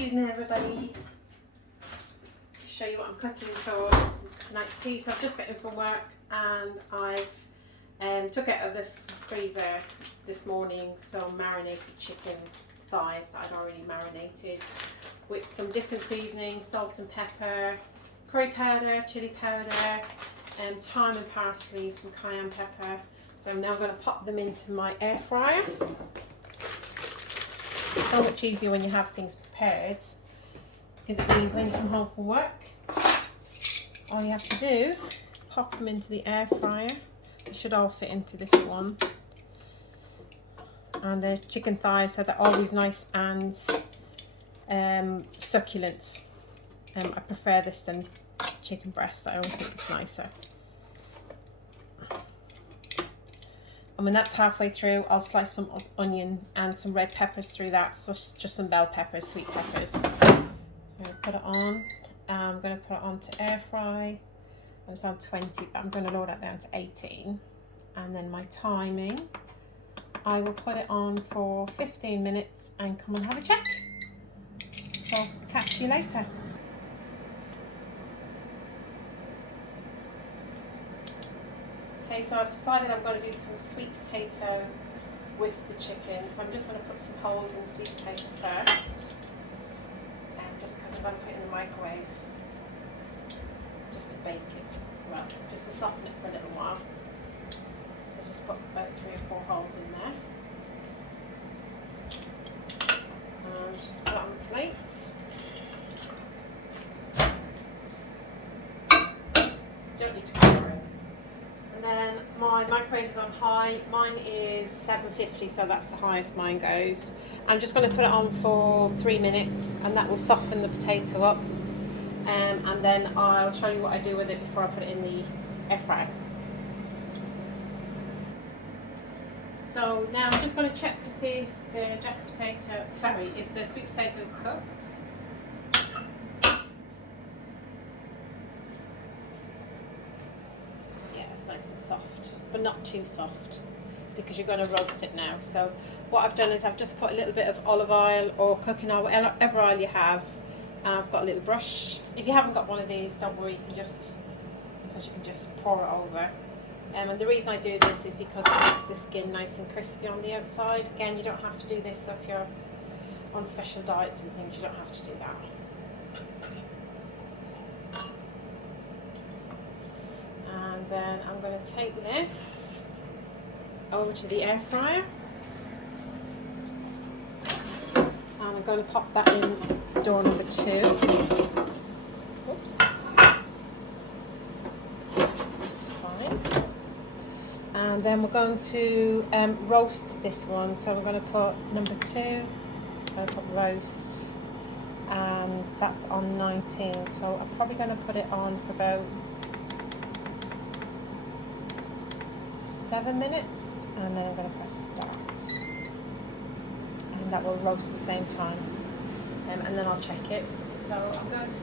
evening, everybody. Show you what I'm cooking for tonight's tea. So I've just got in from work and I've took it out of the freezer this morning some marinated chicken thighs that I'd already marinated with some different seasonings, salt and pepper, curry powder, chili powder, thyme and parsley, some cayenne pepper. So I'm now going to pop them into my air fryer. It's so much easier when you have things prepared because it means when you come home from work, all you have to do is pop them into the air fryer. They should all fit into this one. And the chicken thighs, so they're always nice and succulent. I prefer this than chicken breast. I always think it's nicer. And when that's halfway through, I'll slice some onion and some red peppers through that. So just some bell peppers, sweet peppers. So I'm going to put it on. I'm going to put it on to air fry. It's on 20, but I'm going to lower that down to 18. And then my timing, I will put it on for 15 minutes and come and have a check. So catch you later. Okay, so I've decided I'm going to do some sweet potato with the chicken. So I'm just going to put some holes in the sweet potato first. Just because I'm going to put it in the microwave. Just to bake it. Well, just to soften it for a little while. So just put about 3 or 4 holes in there. And just put it on the plates. Don't need to cover it. And then my microwave is on high. Mine is 750, so that's the highest mine goes. I'm just going to put it on for 3 minutes, and that will soften the potato up. And then I'll show you what I do with it before I put it in the air fryer. So now I'm just going to check to see if the if the sweet potato is cooked. Nice and soft, but not too soft because you're going to roast it now. So what I've done is I've just put a little bit of olive oil or cooking oil, whatever oil you have. I've got a little brush. If you haven't got one of these, don't worry, you can just pour it over. And the reason I do this is because it makes the skin nice and crispy on the outside. Again, you don't have to do this, so if you're on special diets and things, you don't have to do that. And then I'm going to take this over to the air fryer. And I'm going to pop that in door number 2. Oops. That's fine. And then we're going to roast this one. So we're going to put number 2. I'm going to put roast. And that's on 19. So I'm probably going to put it on for about 7 minutes, and then I'm going to press start, and that will roast at the same time, and then I'll check it. So I'm going to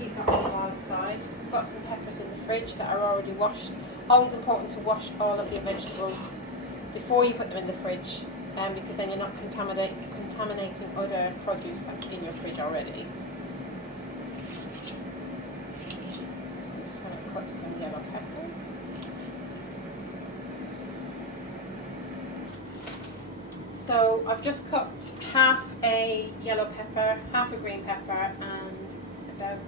keep that on one side. I've got some peppers in the fridge that are already washed. Always important to wash all of your vegetables before you put them in the fridge, because then you're not contaminating other produce that's in your fridge already. Put some yellow pepper. So I've just cooked half a yellow pepper, half a green pepper, and about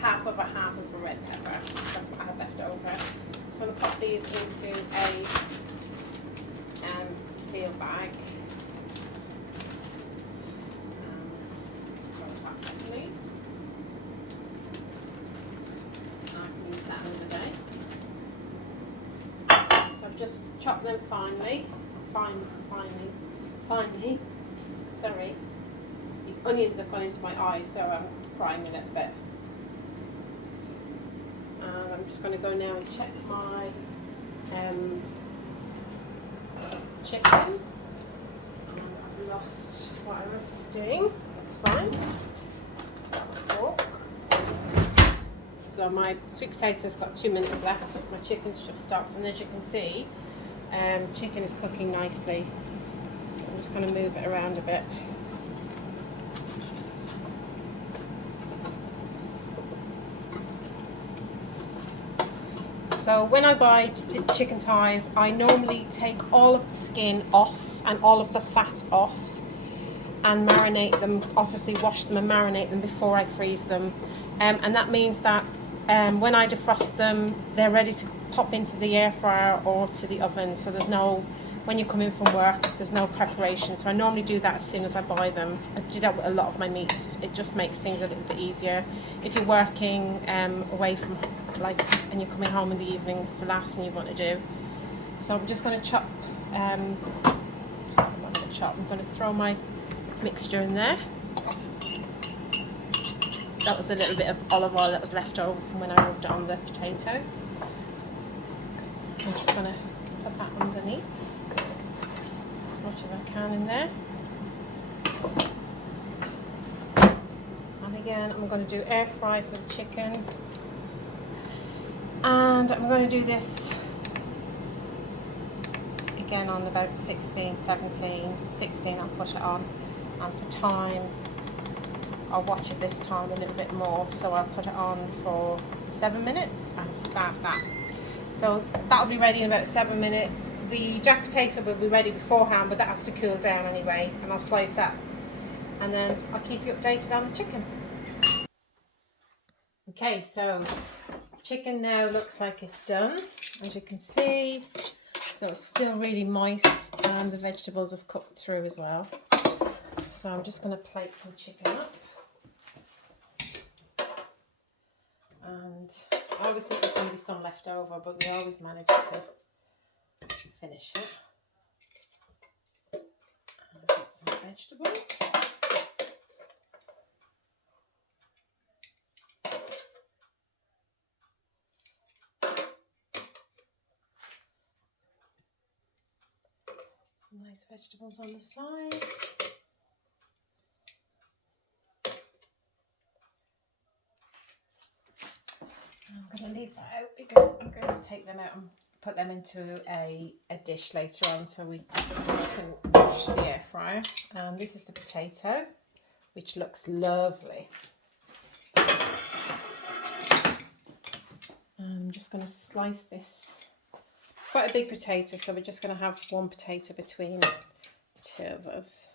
half of a red pepper. That's what I have left over. So I'm going to pop these into a seal bag. Just chop them finely. Sorry, the onions have gone into my eyes, so I'm crying a little bit. And I'm just going to go now and check my chicken. I've lost what I was doing. That's fine. Let's grab a fork. So my sweet potato's got 2 minutes left. My chicken's just stopped, and as you can see, chicken is cooking nicely. So I'm just going to move it around a bit. So when I buy chicken thighs, I normally take all of the skin off and all of the fat off and marinate them, obviously wash them and marinate them before I freeze them. And that means that when I defrost them, they're ready to pop into the air fryer or to the oven. So there's no, when you're coming from work, there's no preparation. So I normally do that as soon as I buy them. I do that with a lot of my meats. It just makes things a little bit easier. If you're working away from, like, and you're coming home in the evening, it's the last thing you want to do. So I'm just going to chop, I'm going to throw my mixture in there. That was a little bit of olive oil that was left over from when I rubbed it on the potato. I'm just going to put that underneath as much as I can in there. And again, I'm going to do air fry for the chicken. And I'm going to do this again on about 16, 16 I'll put it on. And for time, I'll watch it this time a little bit more, so I'll put it on for 7 minutes and start that. So that'll be ready in about 7 minutes. The jack potato will be ready beforehand, but that has to cool down anyway, and I'll slice that. And then I'll keep you updated on the chicken. Okay, so chicken now looks like it's done, as you can see. So it's still really moist and the vegetables have cooked through as well. So I'm just going to plate some chicken up. And I always think there's going to be some left over, but we always manage to finish it. And get some vegetables. Nice vegetables on the side. I'm going to leave that out because I'm going to take them out and put them into a dish later on so we can wash the air fryer. And this is the potato, which looks lovely. I'm just going to slice this. It's quite a big potato, so we're just going to have one potato between the two of us.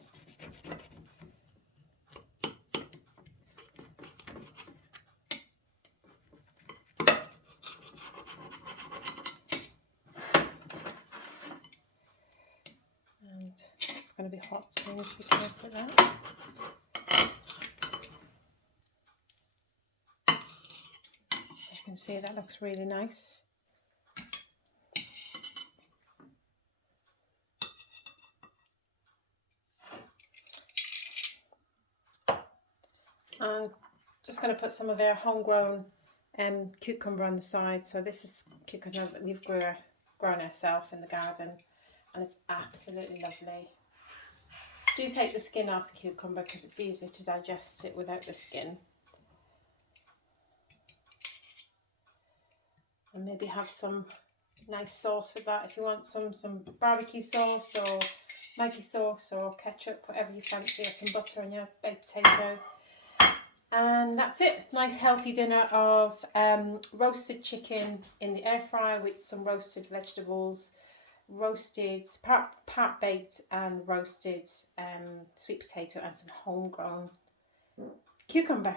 And it's going to be hot, so we need to be careful of that. You can see that looks really nice. And just going to put some of our homegrown cucumber on the side. So this is cucumber that we've grown ourselves in the garden, and it's absolutely lovely. Do take the skin off the cucumber because it's easier to digest it without the skin. And maybe have some nice sauce with that if you want some barbecue sauce or Maggi sauce or ketchup, whatever you fancy, or some butter on your baked potato. And that's it. Nice healthy dinner of roasted chicken in the air fryer with some roasted vegetables, roasted, part baked and roasted sweet potato and some homegrown cucumber.